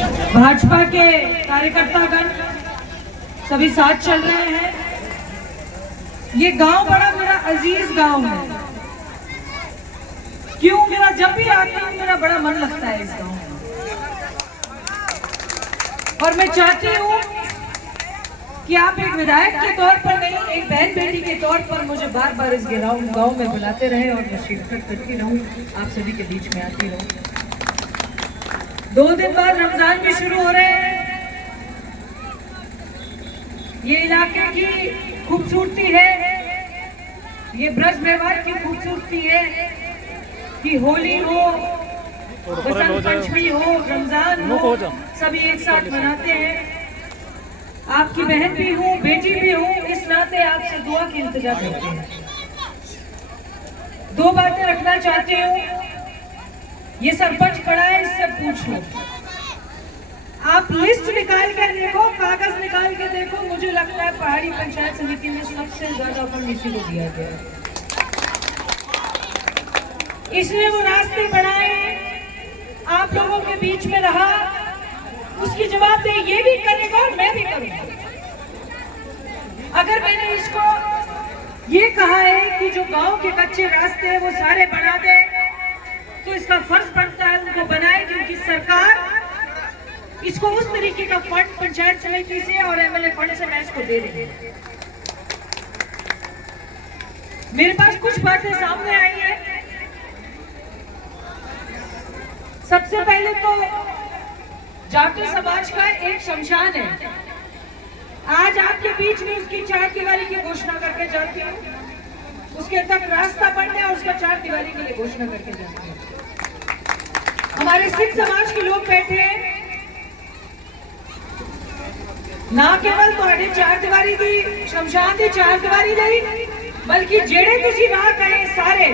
भाजपा के कार्यकर्तागण सभी साथ चल रहे हैं। ये गांव बड़ा मेरा अजीज गांव है। क्यों? मेरा जब भी आता हूं मेरा बड़ा मन लगता है इस गांव में, और मैं चाहती हूं कि आप एक विधायक के तौर पर नहीं, एक बहन बेटी के तौर पर मुझे बार बार इस गांव में बुलाते रहे और मैं शिरकत करती रहूं, आप सभी के बीच में आती रहूं। 2 दिन बाद रमजान भी शुरू हो रहे हैं। ये इलाके की खूबसूरती है, ये ब्रज व्यवहार की खूबसूरती है कि होली हो, बसंत पंचमी हो, रमजान हो, सभी एक साथ मनाते हैं। आपकी बहन भी हूँ, बेटी भी हूँ, इस नाते आपसे दुआ की इंतजार करते हैं। 2 बातें रखना चाहती हूँ। ये सरपंच खड़ा है, इससे पूछ लो। आप लिस्ट निकाल के देखो, कागज निकाल के देखो, मुझे लगता है पहाड़ी पंचायत समिति में सबसे ज्यादा फंड इसी को दिया गया है। इसने वो रास्ते बनाए, आप लोगों के बीच में रहा, उसकी जवाबदेही ये भी करेगा और मैं भी करूंगा। अगर मैंने इसको ये कहा है कि जो गांव के कच्चे रास्ते हैं वो सारे बना दे, तो इसका फर्ज बनता है उनको बनाए, क्योंकि सरकार इसको उस तरीके का फंड पंचायत समिति से और एमएलए फंड से मैं इसको दे रही हूं। मेरे पास कुछ बातें सामने आई है। सबसे पहले तो जाट समाज का एक शमशान है। आज आपके बीच में उसकी 4 दीवारी की घोषणा करके जाती हूँ। उसके तक रास्ता बनने और उसका 4 दीवारी के लिए घोषणा करके जाती हूँ। हमारे सिख समाज के लोग बैठे हैं, ना केवल ਤੁਹਾਡੇ 4 दीवारी की शमशान की 4 दीवारी नहीं, बल्कि जेड़े तुसी ना कहे सारे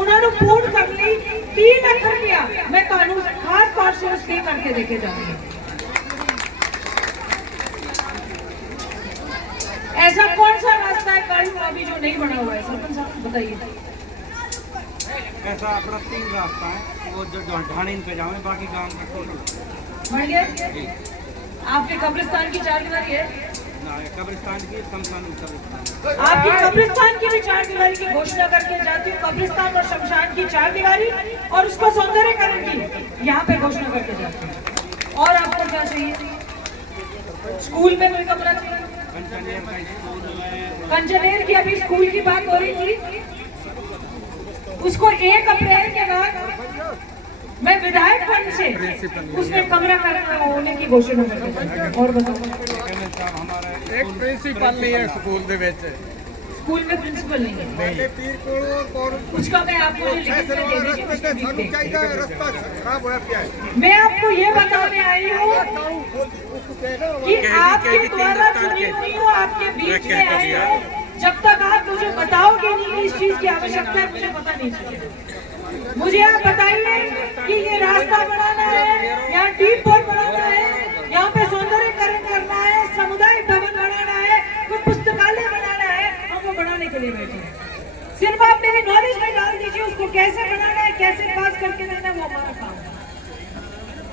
उन्होंने पूर्ण कर ली। 3 अखर किया, मैं कानून खास तौर से उस पे करके देखे जाऊंगी। ऐसा कौन सा रास्ता है कालू अभी जो नहीं बना हुआ है? सरपंच साहब बताइए। ऐसा अपना 3 रास्ता है, वो जो ढाणी पे जावे, बाकी गांव का टोटल बढ़ गया। आपके कब्रिस्तान की 4 दीवारी है ना, कब्रिस्तान की शमशान कब्रिस्तान। आपकी कब्रिस्तान की भी 4 दीवारी की घोषणा करके जाती हूँ। कब्रिस्तान और शमशान की 4 दीवारी और उसको सौंदर्यकरण की यहाँ पे घोषणा करके जाती हूँ। और आपको क्या चाहिए? स्कूल में कोई कमरा चाहिए? कंजनेर की अभी स्कूल की बात हो रही थी, उसको 1 अप्रैल के बाद मैं विधायक फंड से उसमें कमरा होने की घोषणा करके। और बताओ, एक प्रिंसिपल नहीं है स्कूल दे विच। स्कूल में प्रिंसिपल नहीं है, उसका मैं आपको मैं आपको ये बताने आई हूँ कि आपके द्वारा चुनी हुई हो, आपके बीच में आई हो। जब तक आप मुझे बताओगे नहीं कि इस चीज की आवश्यकता है, मुझे पता नहीं चलेगा। मुझे आप बताइए कि ये रास्ता बनाना है, यहाँ डीप बोर बनाना है, यहाँ पे सौंदर्यकरण करना है, सामुदायिक भवन बनाना है, कोई पुस्तकालय बनाना है, हम वो बनाने के लिए बैठे हैं। सिर्फ आप मेरी नॉलेज में डाल दीजिए, उसको कैसे बनाना है, कैसे पास करके देना है, वो हमारा काम है।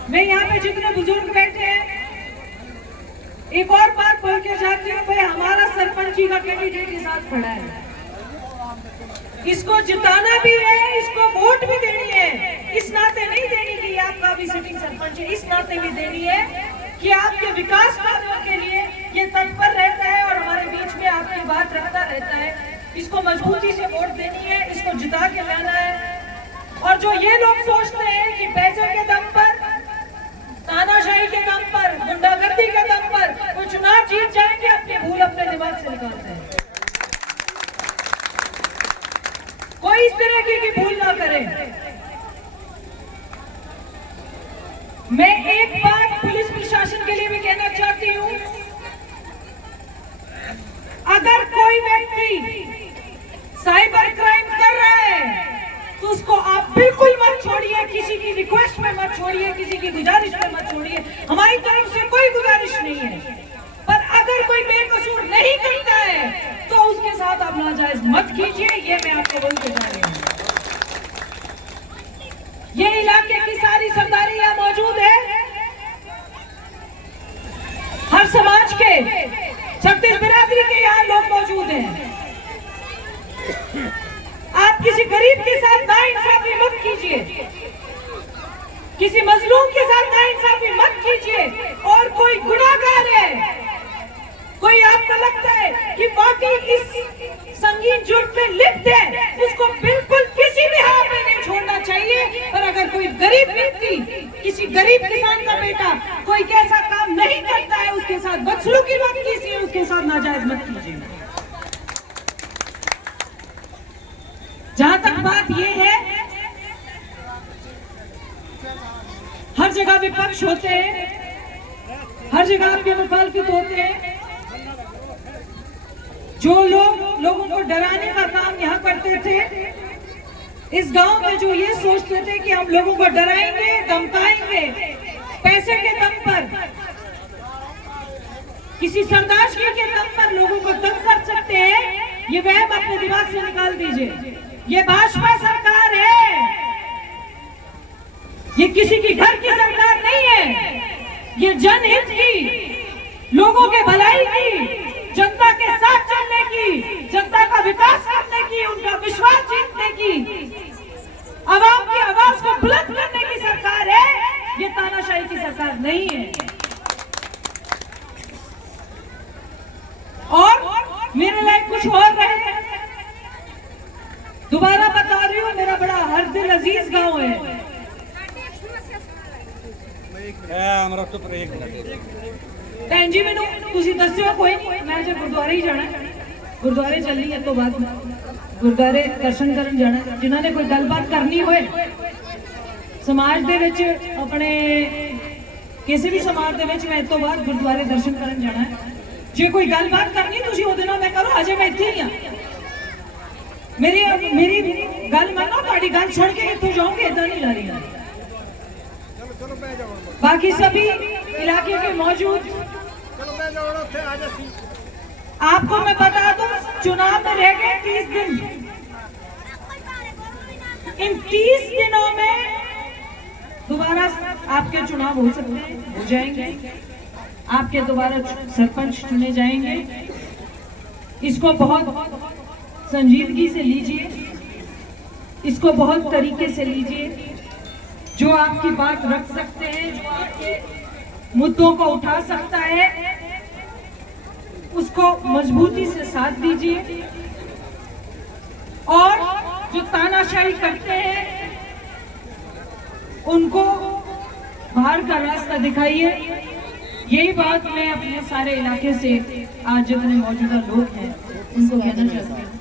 मैं यहाँ पे जितने बुजुर्ग बैठे हैं, एक और बात बोल के जाती हूँ, भाई हमारा सरपंच जी का कैंडिडेट के साथ खड़ा है, इसको जिताना भी है, इसको वोट भी देनी है। इस नाते नहीं देनी कि आपका भी सिटिंग सरपंच है, इस नाते भी देनी है कि आपके विकास कार्यों के लिए ये तत्पर रहता है और हमारे बीच में आपकी बात रखता रहता है। इसको मजबूती से वोट देनी है, इसको जिता के लाना है। और जो ये लोग सोचते हैं कि पैसे के दम पर, तानाशाही के दम पर, गुंडागर्दी के दम पर वो चुनाव जीत जाएंगे, अपनी भूल अपने दिमाग से निकालते हैं। कोई इस तरह की भूल ना करे। मैं एक बात पुलिस प्रशासन के लिए भी कहना चाहती हूँ, अगर कोई व्यक्ति साइबर क्राइम कर रहा है तो उसको आप बिल्कुल मत छोड़िए, किसी की रिक्वेस्ट में मत छोड़िए, किसी की गुजारिश में मत छोड़िए। हमारी तरफ से कोई गुजारिश नहीं है, पर अगर कोई बेकसूर नहीं करता है तो उसके साथ आप नाजायज मत कीजिए। ये मैं आपको बोल के जा रही हूँ। ये इलाके की सारी सरदारी यहाँ मौजूद है। मौजूद हैं। आप किसी गरीब के साथ नाइंसाफी मत कीजिए, किसी मजलूम के साथ नाइंसाफी मत कीजिए। और कोई गुनाहगार है, कोई आपको लगता है कि वाकई इस संगीन जुर्म में लिप्त है, उसको बिल्कुल किसी भी हाल में नहीं छोड़ना चाहिए। पर अगर कोई गरीब व्यक्ति, किसी गरीब किसान का बेटा कोई ऐसा काम नहीं करता है, उसके साथ बदसलूकी मत कीजिए, उसके साथ नाजायज मत कीजिए। जहां तक बात यह है, हर जगह विपक्ष होते हैं, हर जगह आपके मुखालफित होते हैं। जो लोग लोगों को डराने का काम यहाँ करते थे, इस गांव में जो ये सोचते थे कि हम लोगों को डराएंगे, धमकाएंगे पैसे के दम पर, किसी सरदारगी के दम पर लोगों को दम कर सकते हैं, ये वहम अपने दिमाग से निकाल दीजिए। ये भाजपा सरकार है, ये किसी की घर की सरकार नहीं है। ये जनहित की, लोगों के भलाई की, जनता के साथ चलने की, जनता का विकास करने की, उनका विश्वास जीतने की, आवाम की आवाज को बुलंद करने की सरकार है। ये तानाशाही की सरकार नहीं है। और मेरे लायक कुछ और रहे, दोबारा बता रही हूँ, मेरा बड़ा हर दिल अजीज गांव है। भैन जी मैनू तुसी दस्यो कोई नहीं, मैं जो गुरुद्वारे ही जाना, गुरुद्वारे चलनी है तो बाद गुरुद्वारे दर्शन करन जाना। जिन्होंने कोई गलबात करनी होए समाज दे विच, अपने किसी भी समाज दे विच, मैं तो बाद गुरुद्वारे दर्शन करन जाना है। जे कोई गलबात करनी तुसी ओदे नाल मैं करो, अजे मैं इत्थे ही हां। मेरी गल मानो, तुहाडी गल सुन के इत्थों जाऊंगी, इदां नहीं जा रही। बाकी सभी इलाके के मौजूद, आपको मैं बता दूं, चुनाव में रह गए 30 दिन। इन 30 दिनों में दोबारा आपके चुनाव हो सकते हैं, हो जाएंगे, आपके दोबारा सरपंच चुने जाएंगे। इसको बहुत संजीदगी से लीजिए, इसको बहुत तरीके से लीजिए। जो आपकी बात रख सकते हैं, जो आपके मुद्दों को उठा सकता है, उसको मजबूती से साथ दीजिए। और जो तानाशाही करते हैं, उनको बाहर का रास्ता दिखाइए। यही बात मैं अपने सारे इलाके से आज जितने मौजूदा लोग हैं उनको कहना चाहती हूँ।